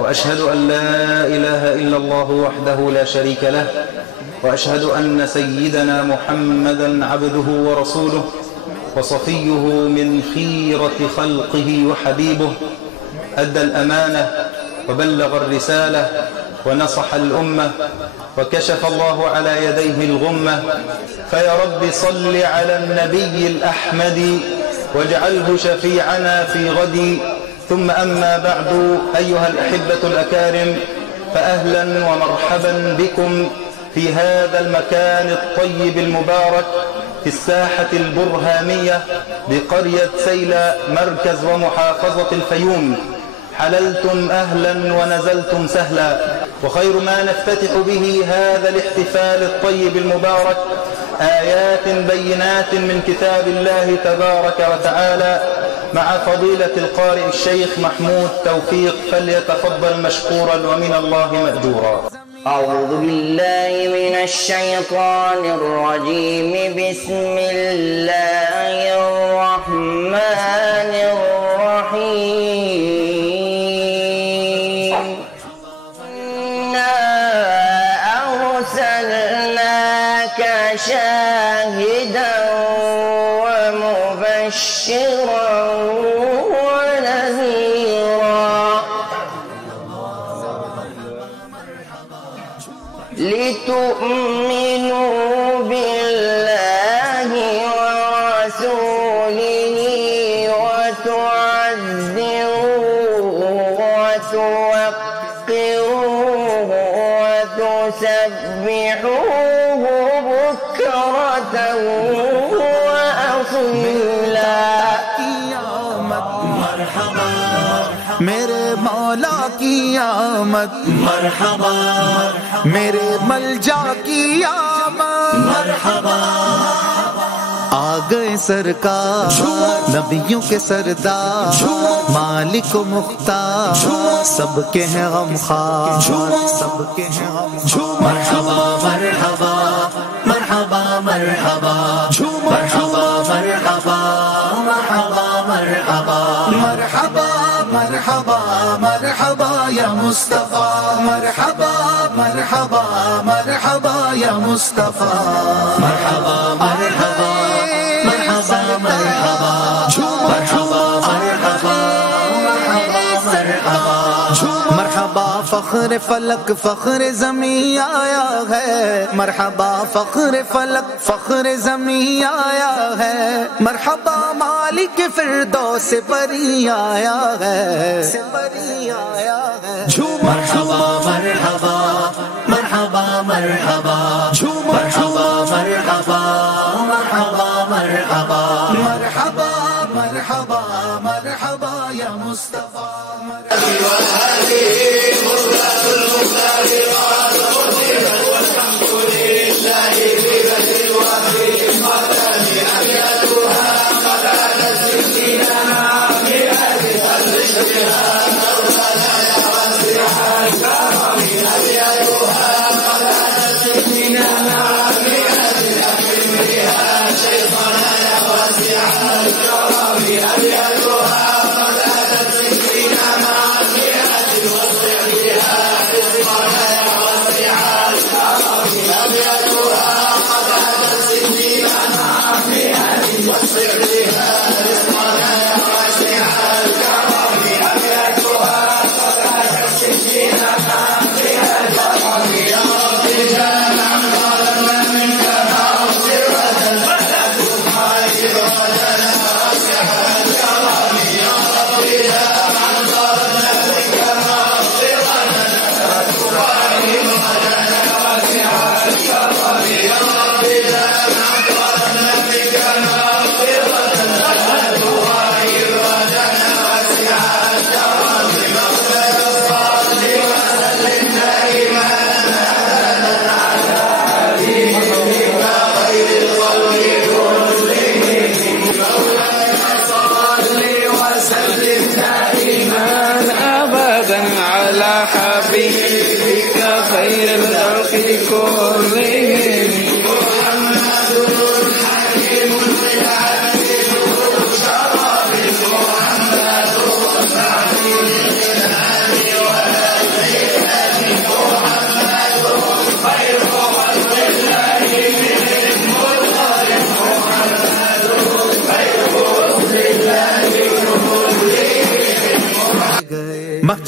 وأشهد أن لا إله إلا الله وحده لا شريك له، وأشهد أن سيدنا محمدا عبده ورسوله وصفيه من خيرة خلقه وحبيبه، أدى الأمانة وبلغ الرسالة ونصح الأمة وكشف الله على يديه الغمة. فيا رب صل على النبي الأحمد واجعله شفيعنا في غد. ثم أما بعد، أيها الأحبة الأكارم، فأهلا ومرحبا بكم في هذا المكان الطيب المبارك في الساحة البرهامية بقرية سيلة، مركز ومحافظة الفيوم. حللتم أهلا ونزلتم سهلا، وخير ما نفتتح به هذا الاحتفال الطيب المبارك آيات بينات من كتاب الله تبارك وتعالى مع فضيلة القارئ الشيخ محمود توفيق، فليتفضل مشكورا ومن الله مأجورا. أعوذ بالله من الشيطان الرجيم. بسم الله الرحمن الرحيم. إنا أرسلناك شاهدا ومبشرا ونذيرا لتؤمنوا بالله ورسوله وتعزروه وتوقروه وتسبحوه بكرة وأصيلا. مرحبا मेरे मौला की आमद, मरहबा मेरे मलजा की आमद, मरहबा आ गए सरकार नबियों के सरदार, मालिक मुख्तार सबके हैं गमखार, सबके हैं गमखार। मरहबा मरहबा मरहबा मरहबा मरहबा मरहबा मरहबा मरहबा मरहबा मरहबा मरहबा या मुस्तफा, मरहबा मरहबा मरहबा या मुस्तफा, मरहबा मरहबा मरहबा मरहबा मरहबा मरहबा मरहबा मरहबा। फख्र फलक फख्र ज़मीं आया है, मरहबा फख्र फलक फख्र ज़मीं आया है, मरहबा मालिक फिरदौस बरी आया है, बरी आया है। मरहबा मरहबा मरहबा मरहबा मरहबा मरहबा मरहबा मरहबा मरहबा मरहबा मरहबा या मुस्तफा।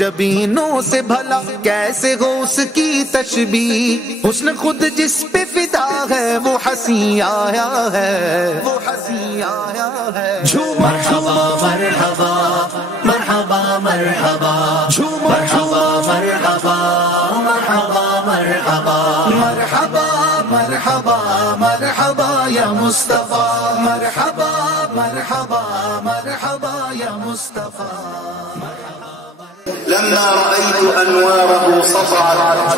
जबीनों से भला कैसे हो उसकी तशबीह, हुस्न खुद जिस पे फिदा है वो हंसी आया है, वो हंसी आया है। मरहबा मरहबा मरहबा मरहबा मरहबा मरहबा मरहबा मरहबा मरहबा मरहबा मरहबा या मुस्तफा, मरहबा मरहबा मरहबा या मुस्तफा। لما رأيت أنواره سطعت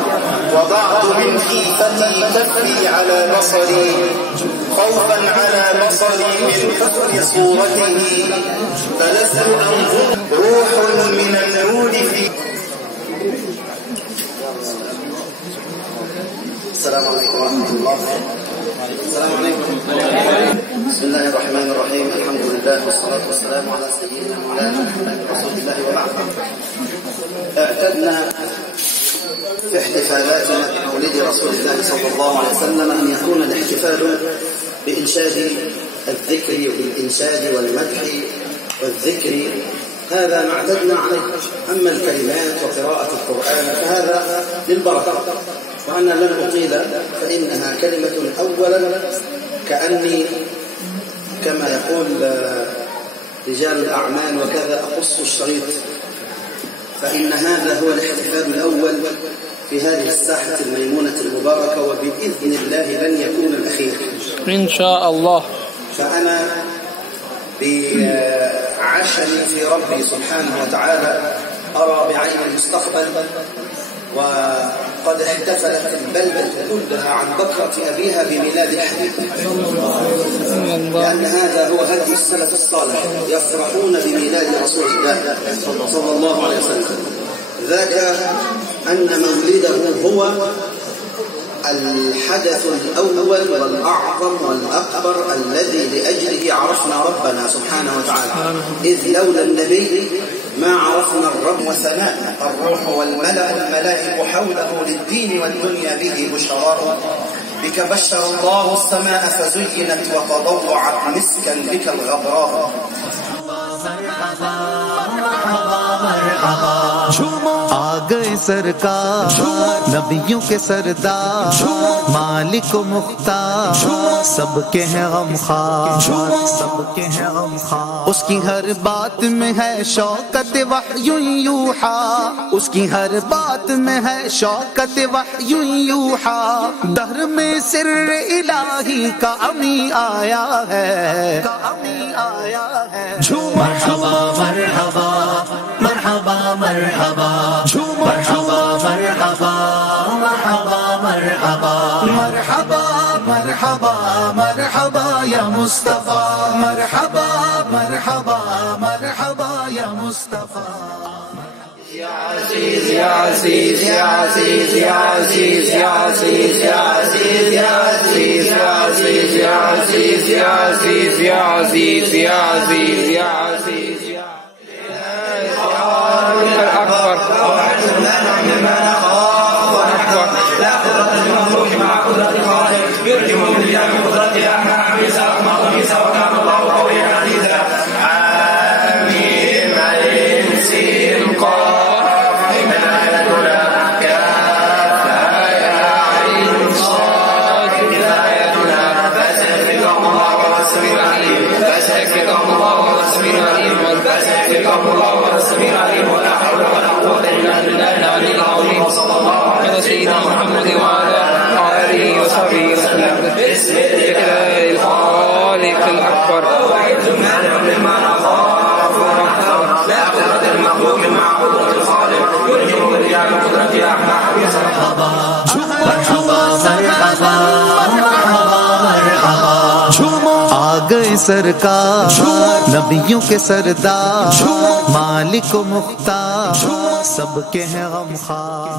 وضعت من خيفتي كفي على بصري خوفا على بصري من حسن صورته فلست أنظر روح من النور في. السلام عليكم ورحمة الله. السلام عليكم. بسم الله الرحمن الرحيم. الحمد لله والصلاة والسلام على سيدنا مولانا محمد رسول الله وبعد. اعتدنا في احتفالاتنا بمولد رسول الله صلى الله عليه وسلم أن يكون الاحتفال بإنشاد الذكر وبالإنشاد والمدح والذكر، هذا ما اعتدنا عليه. أما الكلمات وقراءة القرآن فهذا للبركة، وأنا لن أطيل فإنها كلمة أولا كأني كما يقول رجال الأعمال وكذا أقص الشريط، فإن هذا هو الاحتفال الأول في هذه الساحة الميمونة المباركة، وبإذن الله لن يكون الأخير إن شاء الله. فأنا بعشمي في ربي سبحانه وتعالى أرى بعين المستقبل، وقد احتفلت البلدة كلها عن بكرة أبيها بميلاد الحبيب، لأن هذا هو هدي السلف الصالح، يفرحون بميلاد رسول الله صلى الله عليه وسلم. ذاك أن مولده هو الحدث الأول والأعظم والأكبر الذي لأجله عرفنا ربنا سبحانه وتعالى، إذ لولا النبي ما عرفنا الرب. وثناء الروح والملأ الملائك حوله للدين والدنيا به بشرار، بك بشر الله السماء فزينت وتضوعت مسكا بك الغبراء. आ गए सरकार नबियों के सरदार, मालिक मुख्तार सबके हैं गमखार, सबके हैं गमखार। उसकी हर बात में है शौकत वह्यु यूहा, उसकी हर बात में है शौकत वह्यु यूहा। दहर में सिर्र इलाही का अमी आया है, का अमी आया है। मरहबा मरहबा मरहबा मरहबा मरहबा मरहबा मरहबा मरहबा मरहबा मरहबा मरहबा या मुस्तफा, मरहबा मरहबा मरहबा या Mustafa. Ya Aziz Ya Aziz Ya Aziz Ya Aziz Ya Aziz Ya Aziz Ya Aziz Ya Aziz Ya Aziz Ya Aziz Ya Aziz Ya Aziz Ya Aziz Ya الأكبر وحدنا مما نخاف ونحذر، لا قدرة المخلوق مع قدرة الخالق، يرجم الدنيا من قدرة أحنا عبيسا ومغميسا وكان الله قويا عزيزا. حميم عين سين قاف هدايتنا كافها يا عين صاد هدايتنا، فسيكفيك الله والسميع العليم، فسيكفيك الله والسميع العليم، فسيكفيك الله والسميع العليم. ولا حول ولا قوة إلا بالله العلي العظيم. وصلى الله على سيدنا محمد وعلى آله وصحبه وسلم. بسم الله الخالق الأكبر وحدنا مما نخاف ونحذر، لا قدرة المخلوق مع قدرة الخالق، يرجم الرجال من قدرة أحنا عبيسا. مرحبا مرحبا مرحبا مرحبا आ गए सरकार नबियों के सरदार, मालिक मुख्तार सबके हैं गमखार।